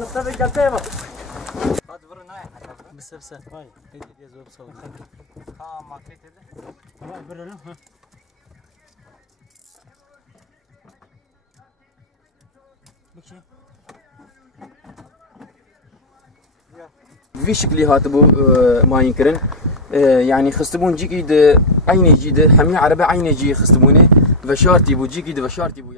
نستفيد قلتيبه هذا برناي بس هاي هي زوب صوت ما كنت هذا ها برنا ها في شكلي هاتبو ما ينكرن يعني خستبون جيكي عيني جيد حمي عربي عيني جي خستبونه فشارتي بو جيكي فشارتي بو